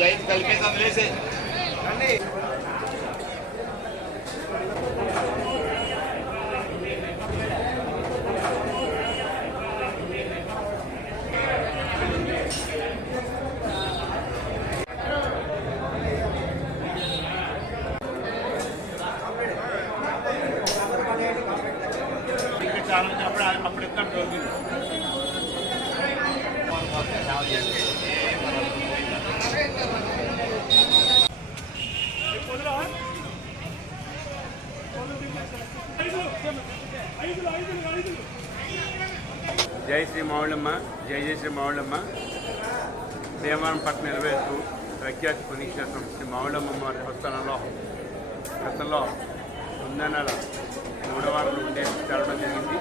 Line కలిపేసి అందులేసే చాలా మంది అప్పుడు అప్పుడు ఎక్కడ రోజు జై శ్రీ మౌళమ్మ జై జై శ్రీ మౌళమ్మ దేవాలయం పట్ల నెరవేరుతూ ప్రఖ్యాత పుణ్యక్షేత్రం శ్రీ మౌళమ్మ వారి దేవస్థానంలో గతంలో తొమ్మిది నెల మూడవ వారం ఉండే తెరవడం జరిగింది.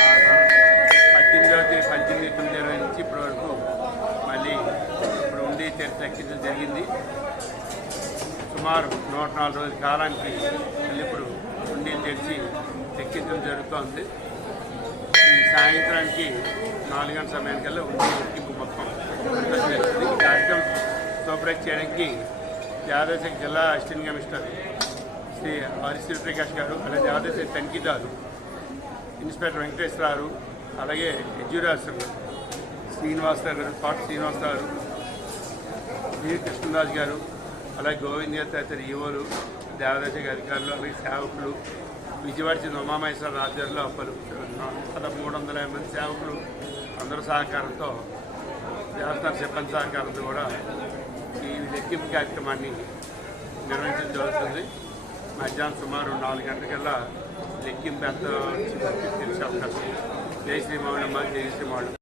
ఆ పద్దెనిమిదవ తేదీ పద్దెనిమిది తొమ్మిది ఇరవై నుంచి ఇప్పటి వరకు మళ్ళీ ఇప్పుడు ఉండి తెరిచి జరిగింది. సుమారు నూట నాలుగు రోజుల కాలానికి మళ్ళీ ఇప్పుడు అన్నీ తెరిచి ఎక్కించడం జరుగుతోంది. ఈ సాయంత్రానికి నాలుగు గంటల సమయానికల్లా ఉండి ఎక్కింపు మొత్తం. ఈ కార్యక్రమం సూపరైజ్ చేయడానికి యాదవశ జిల్లా అసిస్టెంట్ కమిషనర్ శ్రీ హరిశ్రీ ప్రకాష్ గారు అలాగే యాదవశ తనిఖీదారు ఇన్స్పెక్టర్ వెంకటేశ్వరరావు అలాగే ఎడ్యురాజు శ్రీనివాసరావు గారు పాట శ్రీనివాసరావు గారు వి కృష్ణరాజు గారు అలాగే గోవింద తదితర ఈవోలు దేవదశ అధికారులు అలాగే సేవకులు విజయవాడ చెందిన ఉమామహేశ్వర ఆధ్వర్యంలో పలు పదమూడు వందల యాభై మంది సేవకులు అందరూ సహకారంతో దేవస్థాన సిబ్బంది సహకారంతో కూడా ఈ లెక్కింపు కార్యక్రమాన్ని నిర్వహించడం జరుగుతుంది. మధ్యాహ్నం సుమారు నాలుగు గంటలకల్లా లెక్కింపు ఎంత తెలిసే అవకాశం జై శ్రీమావులమ్మ జై శ్రీమావులమ్మ